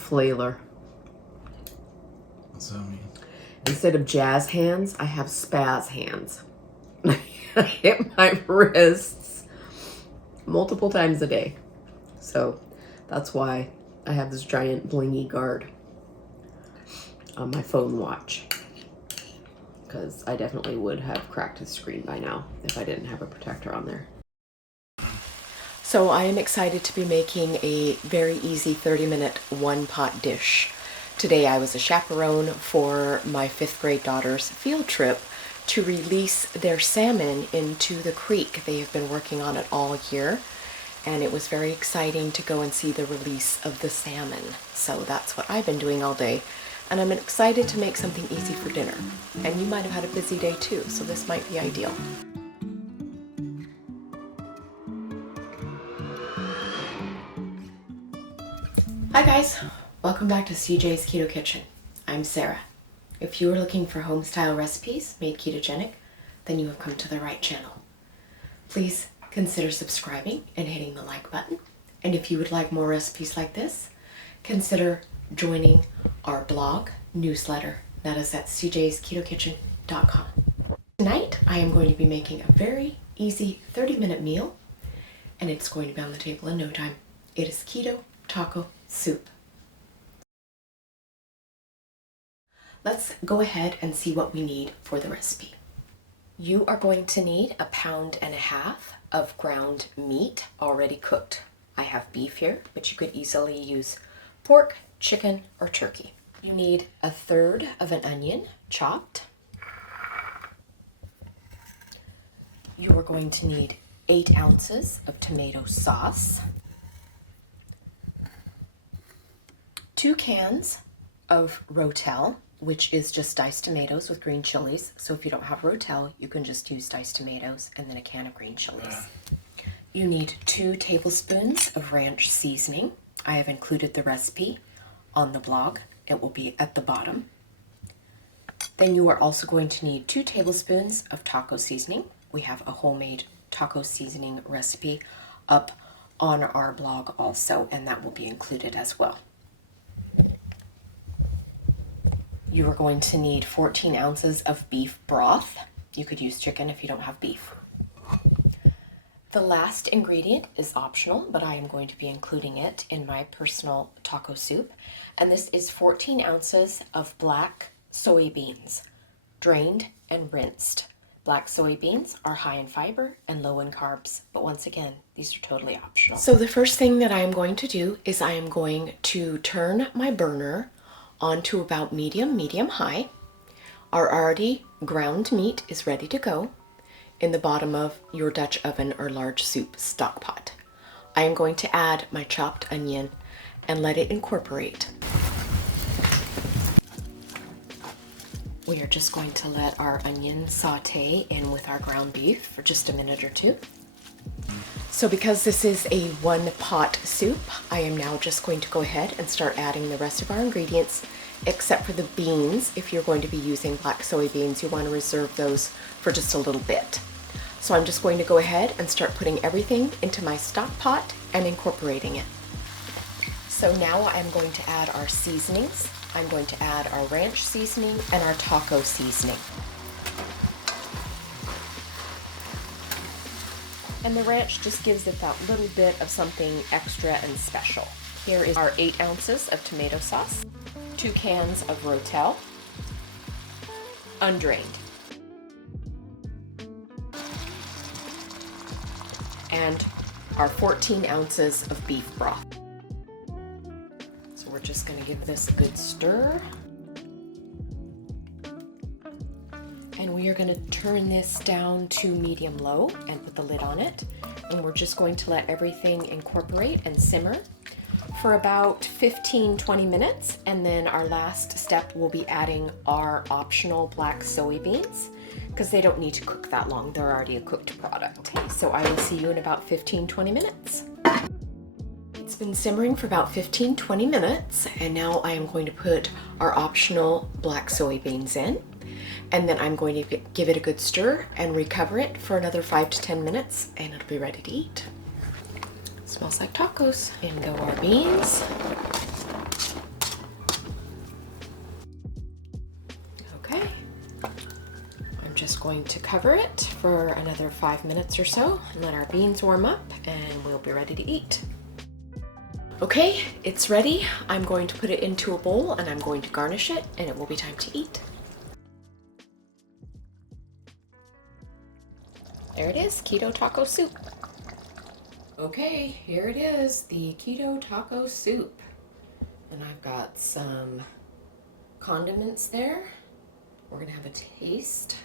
flailer. What's that mean? Instead of jazz hands, I have spaz hands. I hit my wrists multiple times a day. So that's why I have this giant blingy guard on my phone watch. Because I definitely would have cracked the screen by now if I didn't have a protector on there. So I am excited to be making a very easy 30-minute one-pot dish. Today I was a chaperone for my 5th grade daughter's field trip to release their salmon into the creek. They have been working on it all year, and it was very exciting to go and see the release of the salmon. So that's what I've been doing all day, and I'm excited to make something easy for dinner. And you might have had a busy day too, so this might be ideal. Hi guys, welcome back to CJ's Keto Kitchen. I'm Sarah. If you are looking for home-style recipes made ketogenic, then you have come to the right channel. Please consider subscribing and hitting the like button. And if you would like more recipes like this, consider joining our blog newsletter. That is at cjsketokitchen.com. Tonight, I am going to be making a very easy 30-minute meal, and it's going to be on the table in no time. It is keto taco soup. Let's go ahead and see what we need for the recipe. You are going to need 1.5 pounds of ground meat already cooked. I have beef here, but you could easily use pork, chicken, or turkey. You need 1/3 of an onion chopped. You are going to need 8 ounces of tomato sauce, 2 cans of Rotel, which is just diced tomatoes with green chilies. So if you don't have Rotel, you can just use diced tomatoes and then a can of green chilies. You need 2 tablespoons of ranch seasoning. I have included the recipe on the blog. It will be at the bottom. Then you are also going to need 2 tablespoons of taco seasoning. We have a homemade taco seasoning recipe up on our blog also, and that will be included as well. You are going to need 14 ounces of beef broth. You could use chicken if you don't have beef. The last ingredient is optional, but I am going to be including it in my personal taco soup. And this is 14 ounces of black soybeans, drained and rinsed. Black soybeans are high in fiber and low in carbs, but once again, these are totally optional. So the first thing that I am going to do is I am going to turn my burner onto about medium-high. Our already ground meat is ready to go in the bottom of your Dutch oven or large soup stock pot. I am going to add my chopped onion and let it incorporate. We are just going to let our onion saute in with our ground beef for just a minute or two. So because this is a one-pot soup, I am now just going to go ahead and start adding the rest of our ingredients, except for the beans. If you're going to be using black soybeans, you want to reserve those for just a little bit. So I'm just going to go ahead and start putting everything into my stock pot and incorporating it. So now I'm going to add our seasonings. I'm going to add our ranch seasoning and our taco seasoning. And the ranch just gives it that little bit of something extra and special. Here is our 8 ounces of tomato sauce, 2 cans of Rotel, undrained, and our 14 ounces of beef broth. So we're just going to give this a good stir. And we are going to turn this down to medium-low and put the lid on it. And we're just going to let everything incorporate and simmer for about 15-20 minutes. And then our last step will be adding our optional black soybeans, because they don't need to cook that long. They're already a cooked product. Okay, so I will see you in about 15-20 minutes. It's been simmering for about 15-20 minutes, and now I am going to put our optional black soybeans in. And then I'm going to give it a good stir and recover it for another 5 to 10 minutes, and it'll be ready to eat. Smells like tacos. In go our beans. just going to cover it for another 5 minutes or so and let our beans warm up, and we'll be ready to eat. Okay, it's ready. I'm going to put it into a bowl and I'm going to garnish it, and it will be time to eat. There it is, keto taco soup. Okay, here it is, the keto taco soup. And I've got some condiments there. We're gonna have a taste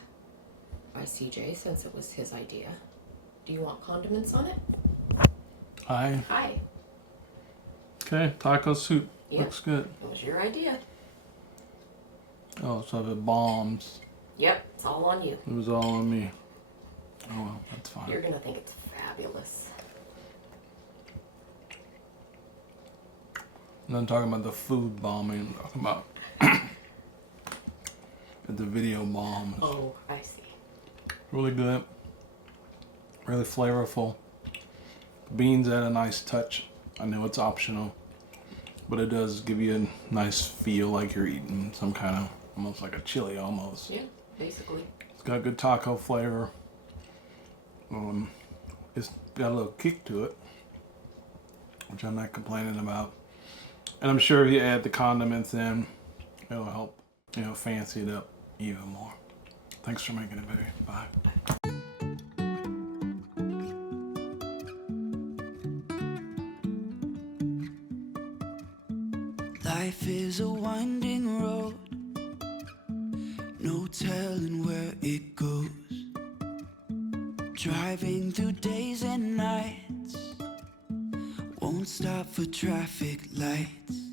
by CJ since it was his idea. Do you want condiments on it? Hi. Hi. Okay, taco soup. Yep. Looks good. It was your idea. Oh, so it bombs. Yep, it's all on you. It was all on me. Oh well, that's fine. You're gonna think it's fabulous. And I'm talking about the food bombing. I'm talking about the video bombs. Oh, I see. Really good. Really flavorful. Beans add a nice touch. I know it's optional, but it does give you a nice feel like you're eating some kind of, almost like a chili almost. Yeah, basically. It's got good taco flavor. It's got a little kick to it, which I'm not complaining about. And I'm sure if you add the condiments in, it'll help, fancy it up even more. Thanks for making it, baby. Bye. Life is a winding road, no telling where it goes. Driving through days and nights, won't stop for traffic lights.